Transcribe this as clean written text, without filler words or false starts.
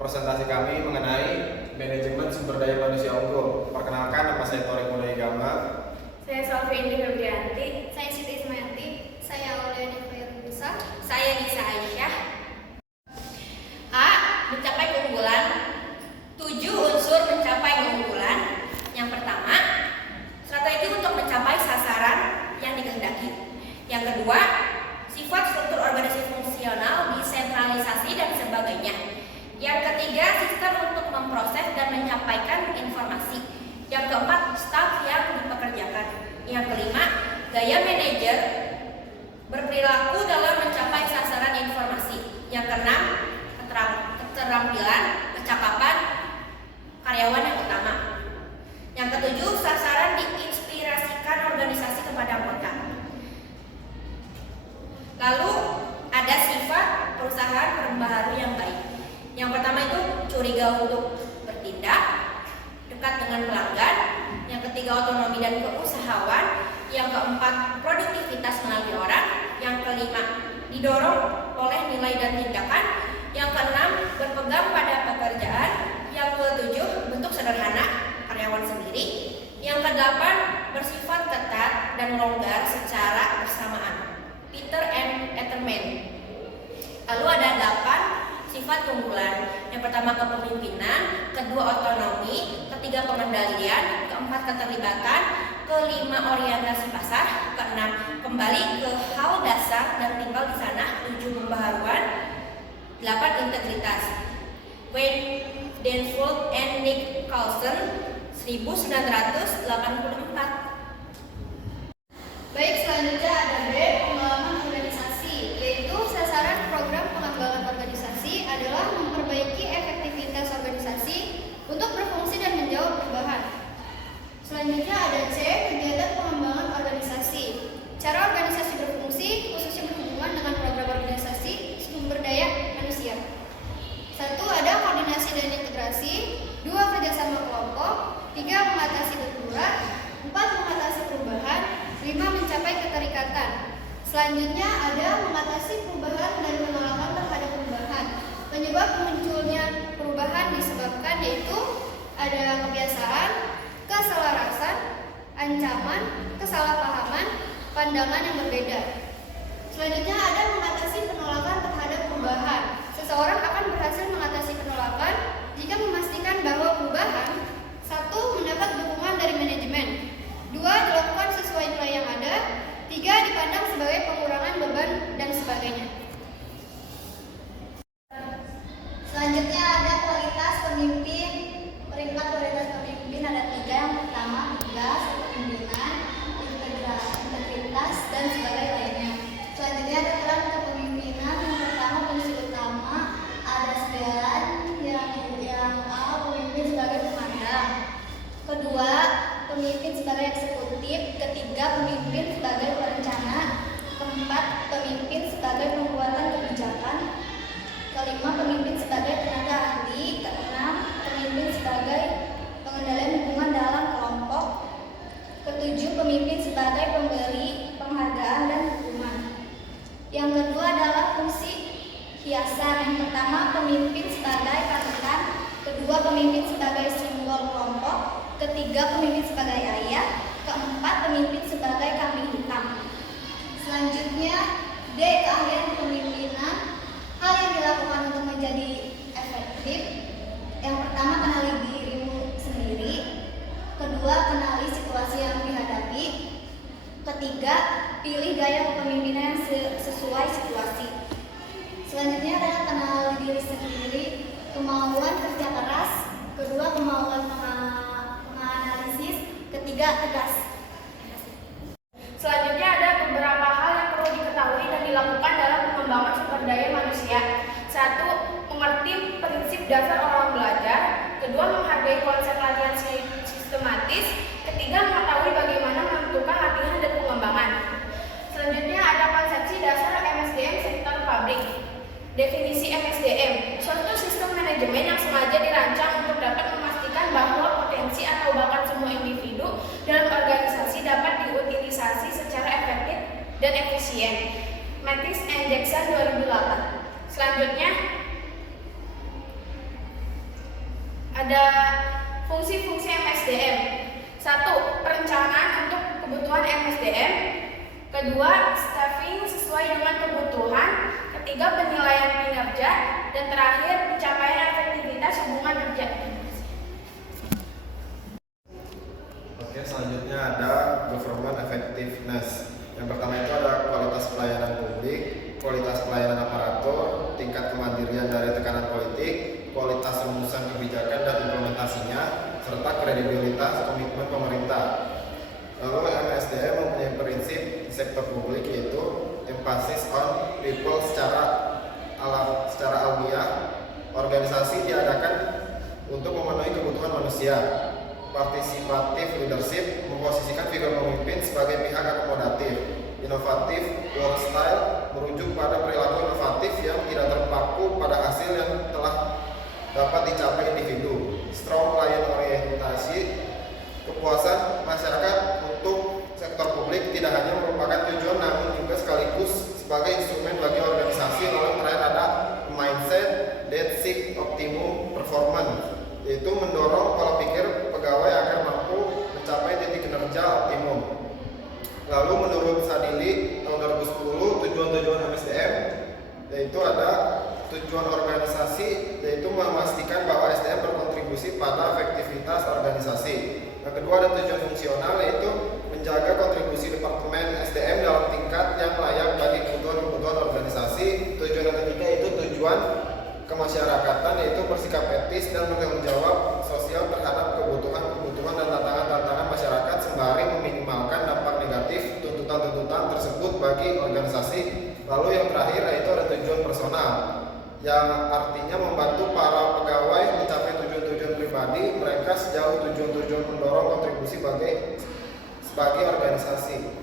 presentasi kami mengenai manajemen sumber daya manusia unggul. Perkenalkan, nama saya Torik Mulyagama. Saya Salvi Indi Febrianti. Saya Siti Ismayanti. Saya Auliani Fayrusa. Saya Nisa Aisyah. A. Mencapai keunggulan. 7 unsur mencapai keunggulan. Yang pertama, strategi untuk mencapai sasaran yang dikehendaki. Yang kedua, sifat struktur organisasi fungsional, desentralisasi dan sebagainya. Yang ketiga, sistem untuk memproses dan menyampaikan informasi. Yang keempat, staf yang dipekerjakan. Yang kelima, gaya manajer berperilaku dalam mencapai sasaran informasi. Yang keenam, keterampilan, kecakapan karyawan yang utama. Yang ketujuh, sasaran diinspirasikan organisasi kepada anggota. Lalu ada sifat perusahaan perbaharu yang baik. Yang pertama itu curiga untuk bertindak, dekat dengan pelanggan. Yang ketiga, otonomi dan keusahawan. Yang keempat, produktivitas melalui orang. Yang kelima, didorong oleh nilai dan tindakan. Yang keenam, berpegang pada pekerjaan. Yang ketujuh, bentuk sederhana karyawan sendiri. Yang kedelapan, bersifat ketat dan longgar secara bersamaan. Peter M. Etterman. Lalu ada 8 sifat keunggulan. Yang pertama, kepemimpinan. Kedua, otonomi. Ketiga, pengendalian. Keempat, keterlibatan. Kelima, orientasi pasar. Keenam, kembali ke hal dasar dan tinggal di sana. 7, pembaharuan. 8, integritas. Wayne Densford and Nick Carlson, 1984. Baik, selanjutnya ada B, pengembangan organisasi, yaitu sasaran program pengembangan organisasi adalah memperbaiki efektivitas organisasi untuk berfungsi dan menjawab perubahan. Selanjutnya ada C, kegiatan pengembangan organisasi. Cara organisasi berfungsi khususnya berhubungan dengan program organisasi sumber daya manusia. 1. Ada koordinasi dan integrasi. 2. Kerjasama kelompok. 3. Mengatasi benturan. 4. Mengatasi perubahan. 5. Mencapai keterikatan. Selanjutnya ada mengatasi perubahan dan penolakan terhadap perubahan. Penyebab munculnya perubahan disebabkan yaitu ada kebiasaan, keselarasan, ancaman, kesalahpahaman, pandangan yang berbeda. Selanjutnya ada mengatasi penolakan terhadap perubahan. Seseorang akan berhasil mengatasi penolakan jika memastikan bahwa perubahan 1. Mendapat dukungan dari manajemen. 2. Dilakukan sesuai nilai yang ada. 3. Dipandang sebagai pengurangan beban dan sebagainya. Selanjutnya ada kualitas pemimpin. Peringkat kualitas pemimpin ada 3. Yang pertama, tegas, kepemimpinan, integritas, dan sebagainya lainnya. Selanjutnya ada peran kepemimpinan. Yang pertama, fungsi utama ada 9. Yang A, pemimpin sebagai pemandang. Kedua, pemimpin sebagai eksekutif. Ketiga, pemimpin sebagai perencana. Keempat, pemimpin sebagai pembuatan kebijakan. Kelima, pemimpin sebagai tenaga ahli. Keenam, pemimpin sebagai pengendalian hubungan dalam kelompok. Ketujuh, pemimpin sebagai pemberi penghargaan dan hukuman. Yang kedua adalah fungsi hiasan. Yang pertama, pemimpin sebagai patokan. Kedua, pemimpin sebagai simbol kelompok. Ketiga, pemimpin sebagai ayat. Keempat, pemimpin sebagai kambing hitam. Selanjutnya, D, keahlian kepemimpinan. Hal yang dilakukan untuk menjadi efektif. Yang pertama, kenali dirimu sendiri. Kedua, kenali situasi yang dihadapi. Ketiga, pilih gaya kepemimpinan yang sesuai situasi. Selanjutnya adalah kenali diri sendiri. Kemauan kerja keras. Kedua, kemauan menganalisis. Ketiga, tegas. Selanjutnya ada beberapa hal yang perlu diketahui dan dilakukan dalam pengembangan sumber daya manusia. 1. Mengerti prinsip dasar orang belajar. Kedua, menghargai konsep latihan sistematis. Ketiga, mengetahui bagaimana menentukan latihan dan pengembangan. Selanjutnya ada konsepsi dasar MSDM sektor pabrik. Definisi MSDM, suatu sistem manajemen yang sengaja dirancang untuk dapat memastikan bahwa potensi atau bakat semua individu dalam organisasi dapat diutilisasi secara efektif dan efisien. Matrix and Jackson 2008. Selanjutnya Ada fungsi-fungsi MSDM. 1. Perencanaan untuk kebutuhan MSDM. Kedua, staffing sesuai dengan kebutuhan. Ketiga, penilaian kinerja. Dan terakhir, pencapaian efektivitas hubungan kerja. Oke, selanjutnya ada government effectiveness. Yang pertama itu ada kualitas pelayanan publik, kualitas pelayanan aparatur, tingkat kemandirian dari tekanan politik, kualitas rumusan kebijakan dan implementasinya, serta kredibilitas komitmen pemerintah. Lalu MSDM mempunyai prinsip di sektor publik yaitu emphasis on people secara alamiah. Organisasi diadakan untuk memenuhi kebutuhan manusia. Participative leadership memposisikan figur pemimpin sebagai pihak akomodatif. Inovatif work style merujuk pada perilaku inovatif yang tidak terpaku pada hasil yang telah dapat dicapai individu. Strong client orientasi, kepuasan masyarakat untuk sektor publik tidak hanya merupakan tujuan namun juga sekaligus sebagai instrumen bagi organisasi. Lalu terakhir ada mindset that seek optimum performance, yaitu mendorong pola pikir pegawai agar mampu mencapai titik kinerja optimum. Lalu menurut Sadili tahun 2010 tujuan-tujuan MSDM yaitu ada tujuan organisasi yaitu memastikan bahwa SDM berkontribusi pada efektivitas organisasi. Yang kedua ada tujuan fungsional yaitu menjaga kontribusi Departemen SDM dalam tingkat yang layak bagi kebutuhan organisasi. Tujuan yang ketiga itu tujuan kemasyarakatan yaitu bersikap etis dan bertanggung jawab sosial terhadap kebutuhan dan tantangan masyarakat sembari meminimalkan dampak negatif tuntutan tersebut bagi organisasi. Lalu yang terakhir yaitu ada tujuan personal yang artinya membantu para pegawai mencapai tujuan-tujuan pribadi mereka sejauh tujuan-tujuan mendorong kontribusi sebagai organisasi.